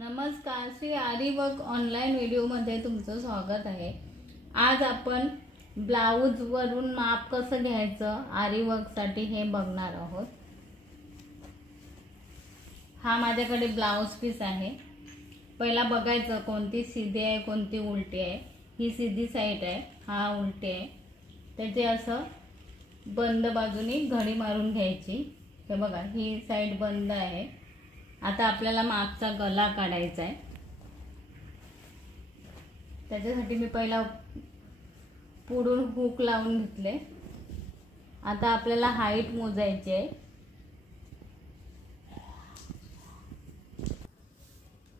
नमस्कार, श्री आरीवर्क ऑनलाईन व्हिडिओमध्ये तुमचं स्वागत आहे। आज आपण ब्लाऊज वरून माप कसं घ्यायचं आरीवर्कसाठी हे बघणार आहोत। हा माझ्याकडे ब्लाऊज पीस आहे। पहिला बघायचं कोणती सीधी आहे कोणती उलटी आहे। ही सीधी साइड आहे, हा उलटी आहे। त्याचे असं बंद बाजूनी घडी मारून घ्यायची। हे बघा, ही साइड बंद आहे। आता आपल्याला मागचा गला काढायचा आहे। त्याच्यासाठी मी पहिला पुढून हुक लावून घेतले। आता आपल्याला हाईट मोजायची आहे।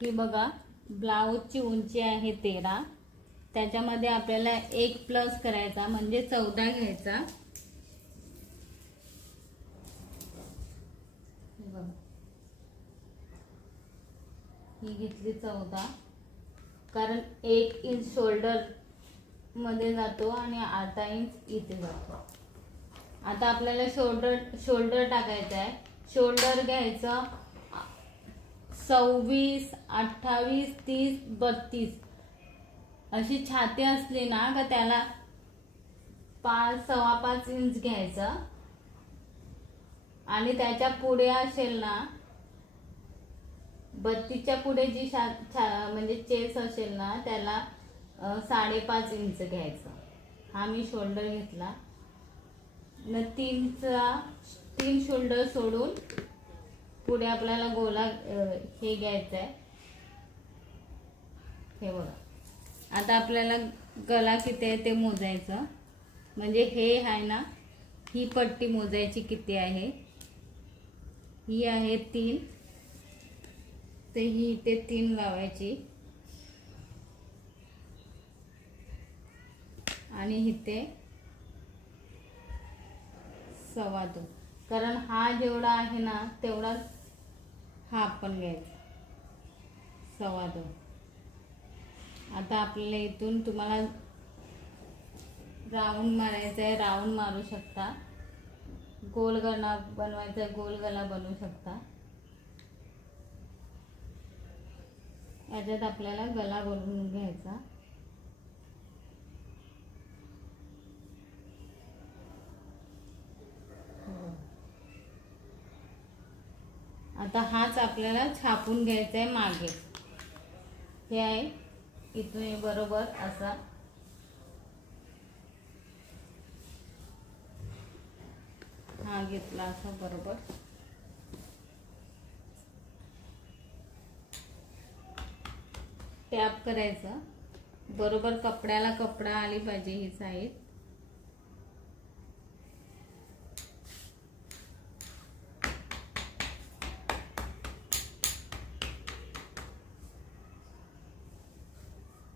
ही बघा, ब्लाऊजची उंची आहे 13। त्याच्यामध्ये आपल्याला 1 प्लस करायचा म्हणजे 14 घ्यायचा। ही घेतली 14, कारण 1 इंच शोल्डर मध्ये जातो आणि अर्धा इंच इथे जातो। आता आपल्याला शोल्डर टाकायचा आहे। शोल्डर घ्यायचं 26, 28, 30, 32 अशी छाती असली ना का त्याला 5.25 इंच घ्यायचं आणि त्याच्या पुढे असेल ना 32च्या पुढे जी म्हणजे चेस असेल ना त्याला 5.5 इंच घ्यायचं। हा मी शोल्डर घेतला न 3 शोल्डर सोडून पुढे आपल्याला गोला हे घ्यायचं आहे। हे बघा, आता आपल्याला गला किती आहे ते मोजायचं। म्हणजे हे आहे ना, ही पट्टी मोजायची किती आहे। ही आहे 3, ते ही इथे 3 लावायची आणि इथे 2.25, कारण हा जेवढा आहे ना तेवढाच हा पण घ्यायचा 2.25। आता आपल्याला इथून तुम्हाला राऊंड मारायचा आहे, राऊंड मारू शकता। गोल गला बनवायचा, गोल गला बनवू शकता। याच्यात आपल्याला गला बनवून घ्यायचा। आता हाच आपल्याला छापून घ्यायचा आहे मागे। हे आहे इथून बरोबर असा हा घेतला, असा बरोबर टॅप करायचं। बरोबर कपड्याला कपडा आली पाहिजे ही साईड।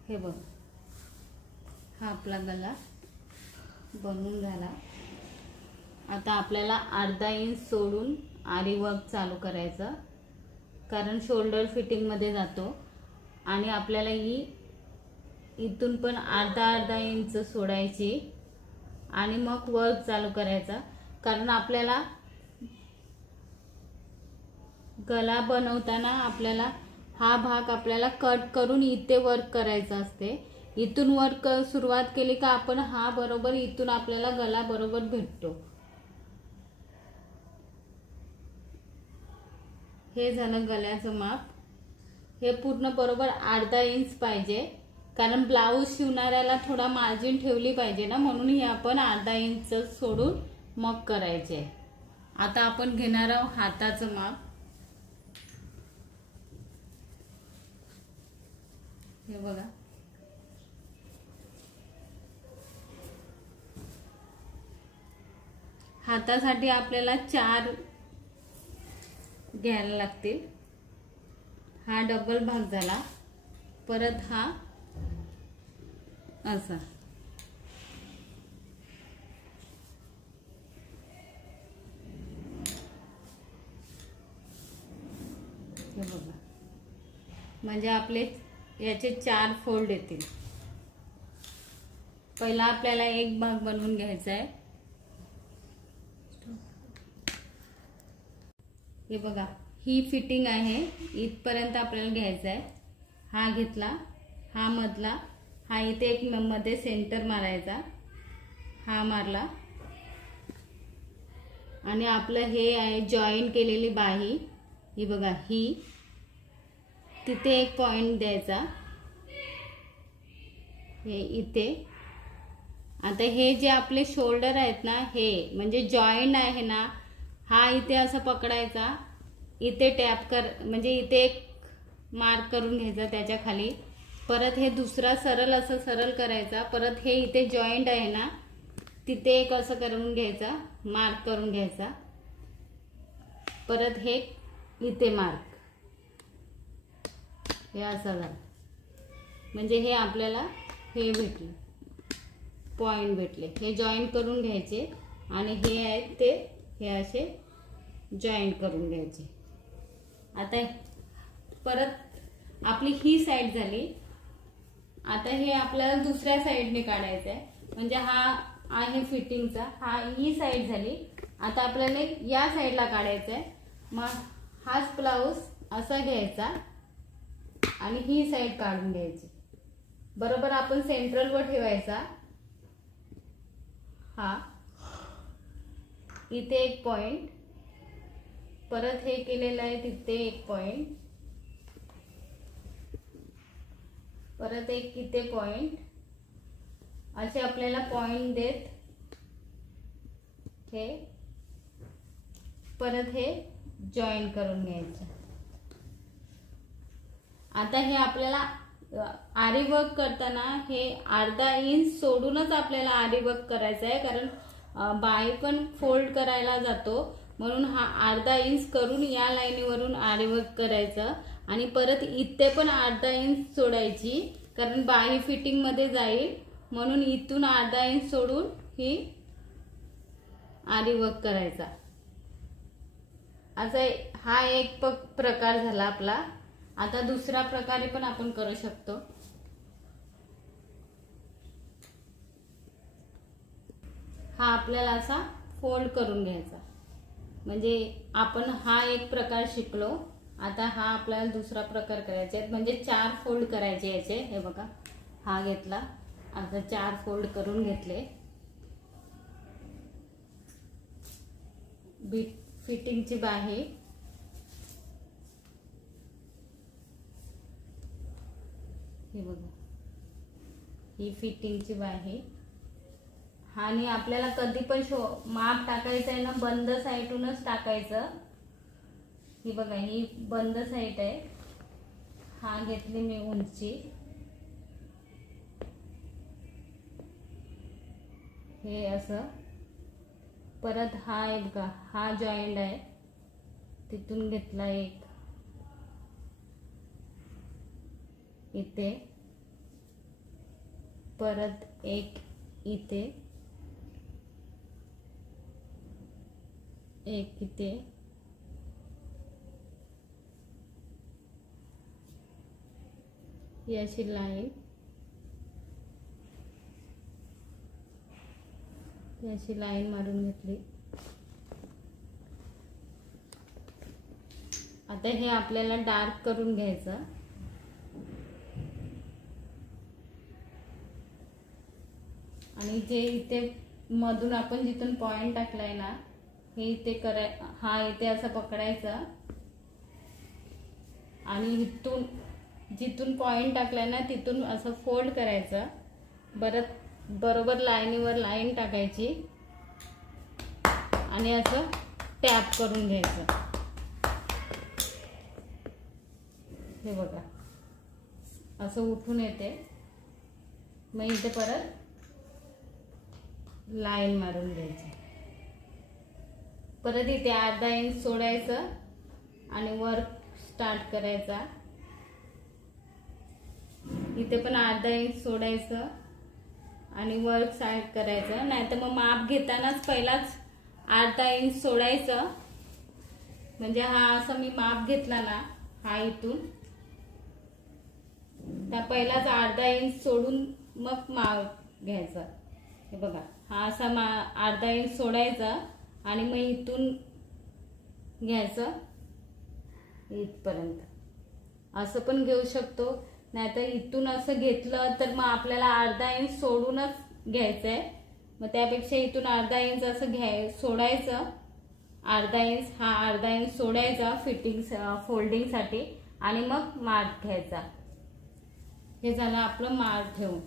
हे बघ, हा आपला गला बनवून झाला। आता आपल्याला अर्धा इंच सोडून आरी वर्क चालू करायचं, कारण शोल्डर फिटिंग मध्ये जातो आणि आपल्याला ही इथून पण अर्धा इंच सोडायची आणि मग वर्क चालू करायचा। कारण आपल्याला गला बनवताना आपल्याला हा भाग आपल्याला कट करून इथे वर्क करायचा असते। इथून वर्क सुरुवात केली का आपण हा बरोबर इथून आपल्याला गला बरोबर भेटतो। हे झालं गल्याचं माप। हे पूर्ण बरोबर अर्धा इंच पाहिजे, कारण ब्लाऊज शिवणाऱ्याला थोडा मार्जिन ठेवली पाहिजे ना, म्हणून हे आपण अर्धा इंच सोडून मग करायचे। आता आपण घेणार आहोत हाताचं माप। हे बघा, हातासाठी आपल्याला 4 घ्यायला लागतील। हा डबल भाग झाला, परत हा असा। हे बघा, म्हणजे आपले याचे 4 फोल्ड येतील। पहिला आपल्याला एक भाग बनवून घ्यायचा आहे। हे बघा, ही फिटिंग आहे, इथपर्यंत आपल्याला घ्यायचं आहे. हा घेतला, हा मधला, हा इथे एक मध्ये सेंटर मारायचा, हा मारला आणि आपलं हे आहे जॉईन केलेली बाही, ही बघा, ही तिथे एक पॉइंट द्यायचा, हे इथे. आता हे जे आपले शोल्डर आहेत ना, हे म्हणजे जॉईंट आहे ना, हा इथे असं पकडायचा, इथे टॅप कर, म्हणजे इथे एक मार्क करून घ्यायचा त्याच्या खाली. परत हे दुसरा सरळ असं सरळ करायचा, परत हे इथे जॉईंट आहे ना, तिथे एक असं करून घ्यायचा, मार्क करून घ्यायचा, परत हे इथे मार्क, हे असं झालं. म्हणजे हे आपल्याला हे भेटले, पॉइंट भेटले. हे जॉईंट करून घ्यायचे आणि हे आहेत ते हे असे जॉईंट करून घ्यायचे. आता परत आपली ही साईड झाली. आता हे आपल्याला दुसऱ्या साईडने काढायचं आहे, म्हणजे हा आहे फिटिंगचा, हा ही साईड झाली. आता आपल्याला या साईडला काढायचं आहे. मग हाच ब्लाऊज असा घ्यायचा आणि ही साईड काढून घ्यायची. बरोबर आपण सेंट्रलवर ठेवायचा. हा इथे एक पॉइंट, परत हे केलेलं आहे तिथे एक पॉइंट, परत एक इथे पॉइंट, असे आपल्याला पॉइंट देत हे परत हे जॉईन करून घ्यायचं. आता हे आपल्याला आरी वर्क करताना हे अर्धा इंच सोडूनच आपल्याला आरी वर्क करायचं आहे, कारण बाही पण फोल्ड करायला जातो, म्हणून हा अर्धा इंच करून या लाईनीवरून आरी वर्क करायचं. आणि परत इथे पण अर्धा इंच सोडायची, कारण बाही फिटिंग मध्ये जाईल, म्हणून इथून अर्धा इंच सोडून ही आरी वर्क करायचा. असा हा एक प्रकार झाला आपला. आता दुसरा प्रकारे पण आपण करू शकतो. हा आपल्याला असा फोल्ड करून घ्यायचा, म्हणजे आपण हा एक प्रकार शिकलो. आता हा आपल्याला दुसरा प्रकार करायचा आहे, म्हणजे 4 फोल्ड करायचे याचे. हे बघा, हा घेतला, आता 4 फोल्ड करून घेतले. फिटिंगची बाही, हे बघा, ही फिटिंगची बाही. आणि आपल्याला कधी पण माप टाकायचं आहे ना, बंद साईडूनच टाकायचं. ही बघा, ही बंद साईड आहे. हा घेतली मी उंची, हे असं. परत हा आहे बघा, हा जॉईंट आहे, तिथून घेतला एक इथे, परत एक इथे, एक इथे, ही अशी लाईन, ही अशी लाईन मारून घेतली. आता हे आपल्याला डार्क करून घ्यायचं. आणि जे इथे मधून आपण जिथून पॉइंट टाकलाय ना, हे इथे हा इथे असं पकडायचा आणि इथून जिथून पॉइंट टाकलाय ना, तिथून असं फोल्ड करायचं. बरोबर लाईनीवर लाईन टाकायची आणि असं टॅप करून घ्यायचं. हे बघा, असं उठून येते. मग इथे परत लाईन मारून घ्यायची. परत इथे अर्धा इंच सोडायचं आणि वर्क स्टार्ट करायचा. इथे पण अर्धा इंच सोडायचं आणि वर्क स्टार्ट करायचं. नाहीतर मग माप घेतानाच पहिलाच अर्धा इंच सोडायचं. म्हणजे हा असं मी माप घेतला ना, हा इथून त्या पहिलाच अर्धा इंच सोडून मग माप घ्यायचा. हे बघा, हा असा अर्धा इंच सोडायचा आणि मग इथून घ्यायचं इथपर्यंत असं पण घेऊ शकतो, नाहीतर इथून असं घेतलं तर मग आपल्याला अर्धा इंच सोडूनच घ्यायचंय. मग त्यापेक्षा इथून अर्धा इंच असं सोडायचं. अर्धा इंच सोडायचा फिटिंग फोल्डिंगसाठी आणि मग मार्क घ्यायचा. हे झालं आपलं मार्क ठेवून.